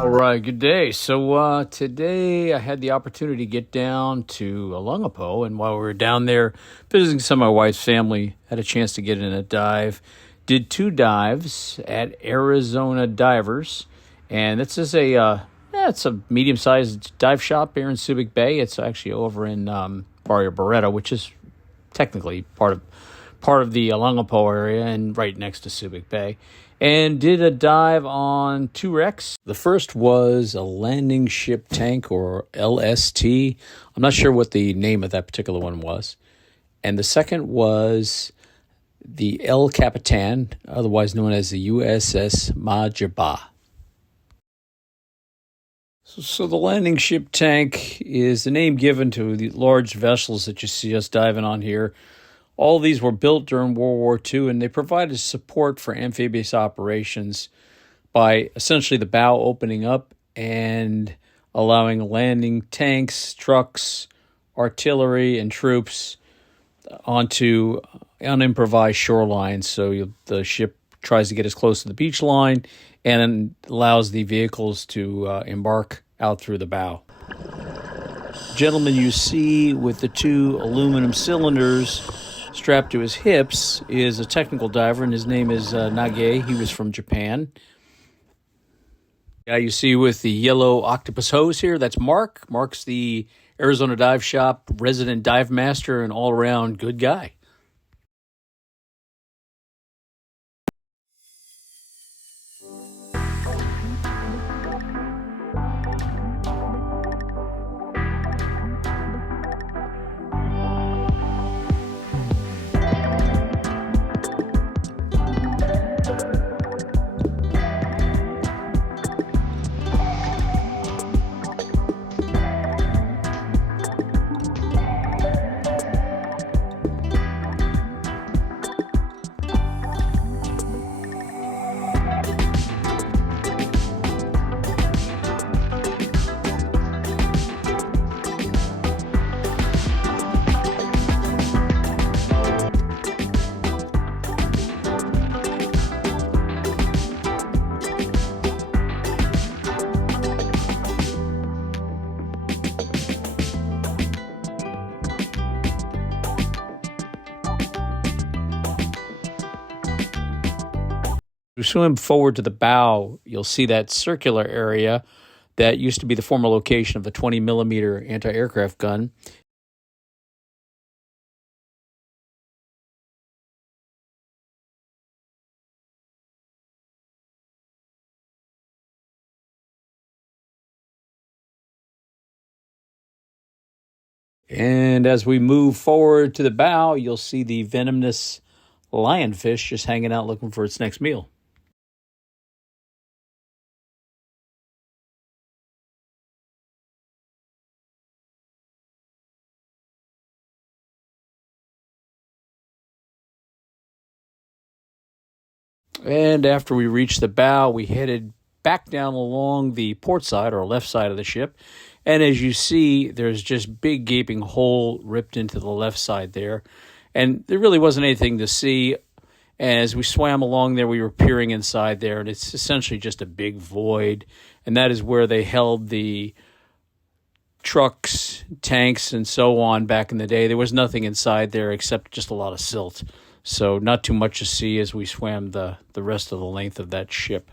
All right, good day. So today I had the opportunity to get down to Olongapo, and while we were down there visiting some of my wife's family, had a chance to get in a dive. Did two dives at Arizona Divers, and this is it's a medium-sized dive shop here in Subic Bay. It's actually over in Barrio Barreto, which is technically part of the Olongapo area and right next to Subic Bay, and did a dive on two wrecks. The first was a landing ship tank, or LST. I'm not sure what the name of that particular one was. And the second was the El Capitan, otherwise known as the USS Majaba. So the landing ship tank is the name given to the large vessels that you see us diving on here. All of these were built during World War II, and they provided support for amphibious operations by essentially the bow opening up and allowing landing tanks, trucks, artillery, and troops onto unimprovised shorelines. So the ship tries to get as close to the beach line and allows the vehicles to embark out through the bow. The gentleman you see with the two aluminum cylinders strapped to his hips is a technical diver, and his name is Nage. He was from Japan. The guy you see with the yellow octopus hose here, that's Mark. Mark's the Arizona Dive Shop resident dive master and all-around good guy. You swim forward to the bow, you'll see that circular area that used to be the former location of the 20 millimeter anti-aircraft gun. And as we move forward to the bow, you'll see the venomous lionfish just hanging out looking for its next meal. And after we reached the bow, we headed back down along the port side or left side of the ship. And as you see, there's just big gaping hole ripped into the left side there. And there really wasn't anything to see. As we swam along there, we were peering inside there, and it's essentially just a big void. And that is where they held the trucks, tanks, and so on back in the day. There was nothing inside there except just a lot of silt. So not too much to see as we swam the rest of the length of that ship.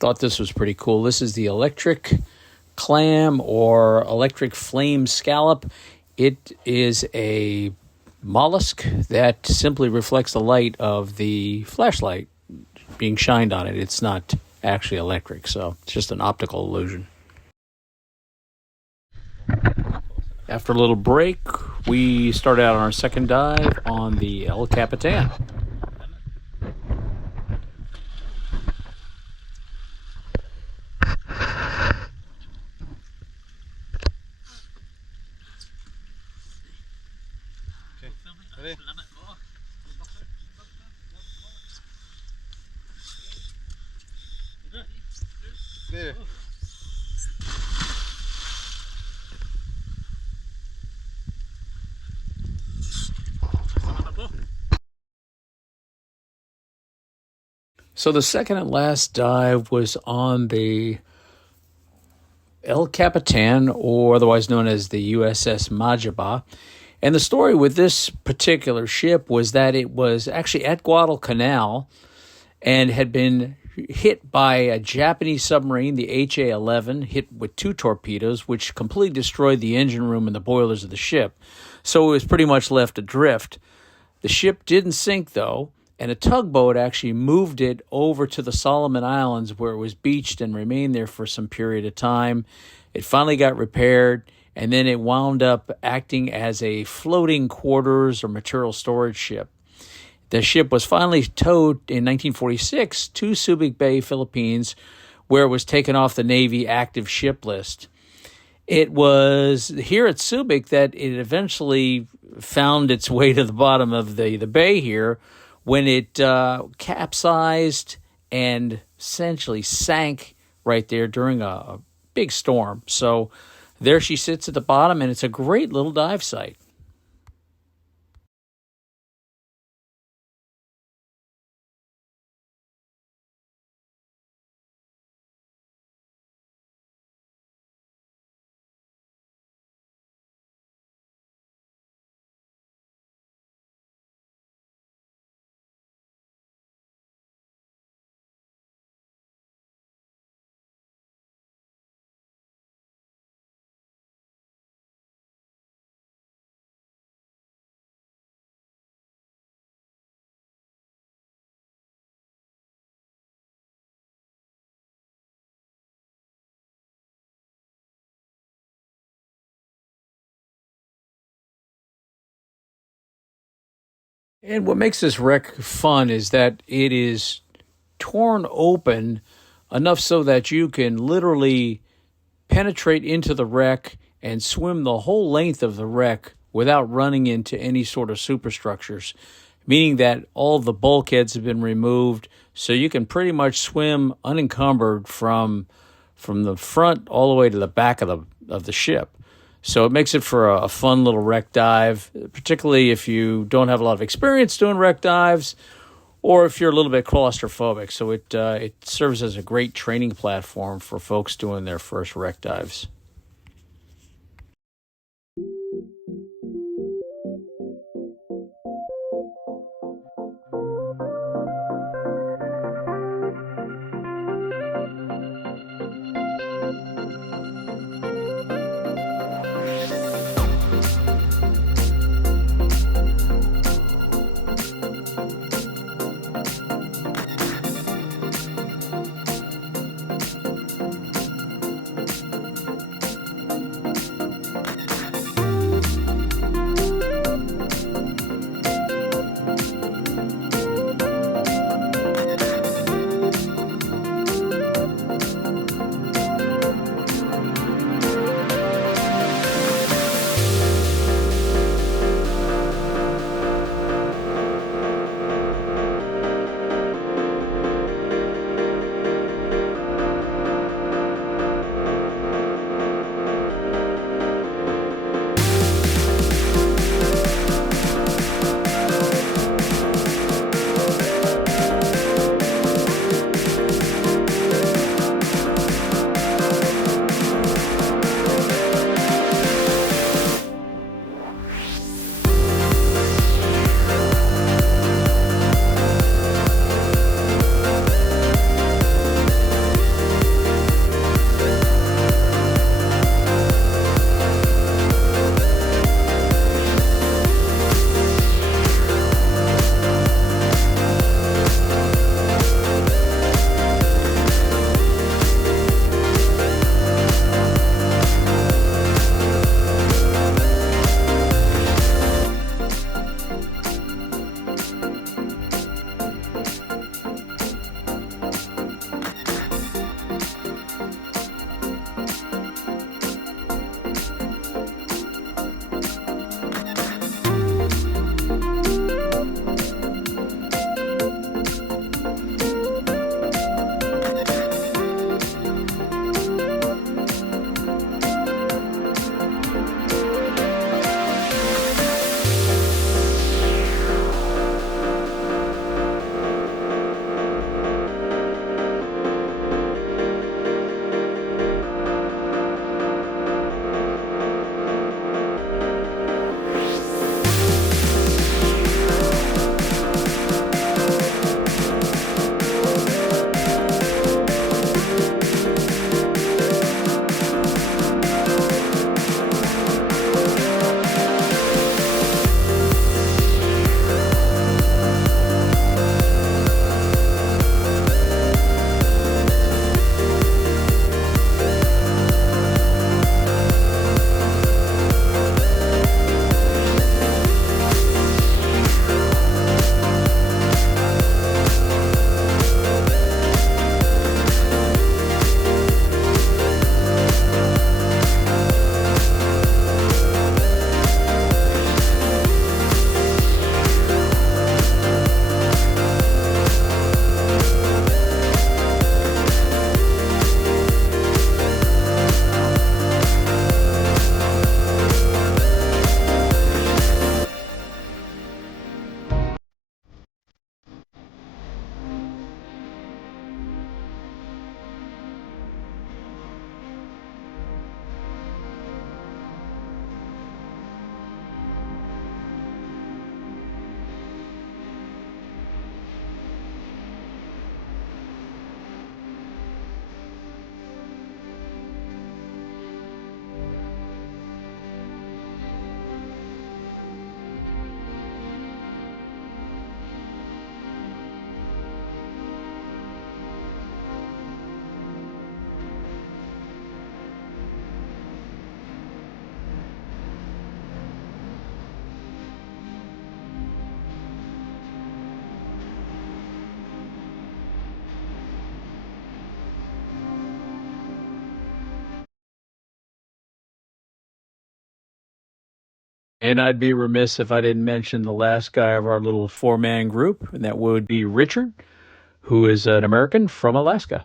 Thought this was pretty cool. This is the electric clam or electric flame scallop. It is a mollusk that simply reflects the light of the flashlight being shined on it. It's not actually electric, so it's just an optical illusion. After a little break, we started out on our second dive on the El Capitan. Ready? There. So the second and last dive was on the El Capitan, or otherwise known as the USS Majaba. And the story with this particular ship was that it was actually at Guadalcanal and had been hit by a Japanese submarine, the HA-11, hit with 2 torpedoes, which completely destroyed the engine room and the boilers of the ship. So it was pretty much left adrift. The ship didn't sink, though, and a tugboat actually moved it over to the Solomon Islands, where it was beached and remained there for some period of time. It finally got repaired, and then it wound up acting as a floating quarters or material storage ship. The ship was finally towed in 1946 to Subic Bay, Philippines, where it was taken off the Navy active ship list. It was here at Subic that it eventually found its way to the bottom of the bay here, when it capsized and essentially sank right there during a big storm. So there she sits at the bottom, and it's a great little dive site. And what makes this wreck fun is that it is torn open enough so that you can literally penetrate into the wreck and swim the whole length of the wreck without running into any sort of superstructures, meaning that all the bulkheads have been removed, so you can pretty much swim unencumbered from the front all the way to the back of the ship. So it makes it for a fun little wreck dive, particularly if you don't have a lot of experience doing wreck dives, or if you're a little bit claustrophobic. So it serves as a great training platform for folks doing their first wreck dives. And I'd be remiss if I didn't mention the last guy of our little four-man group, and that would be Richard, who is an American from Alaska.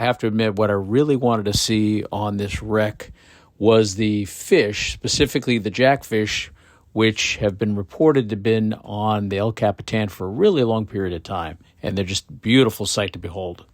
I have to admit, what I really wanted to see on this wreck was the fish, specifically the jackfish, which have been reported to have been on the El Capitan for a really long period of time. And they're just a beautiful sight to behold.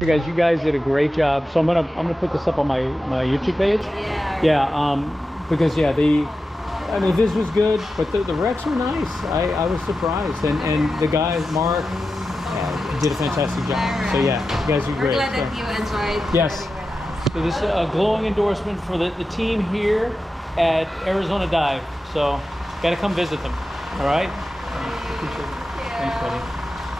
Hey guys, you guys did a great job. So I'm gonna put this up on my YouTube page. Yeah. Because I mean this was good, but the wrecks were nice. I was surprised, and the guys Mark did a fantastic job. So yeah, you guys did great. We're glad that you enjoyed. Yes. So this is a glowing endorsement for the team here at Arizona Dive. So gotta come visit them. All right. Appreciate it. Thanks, buddy.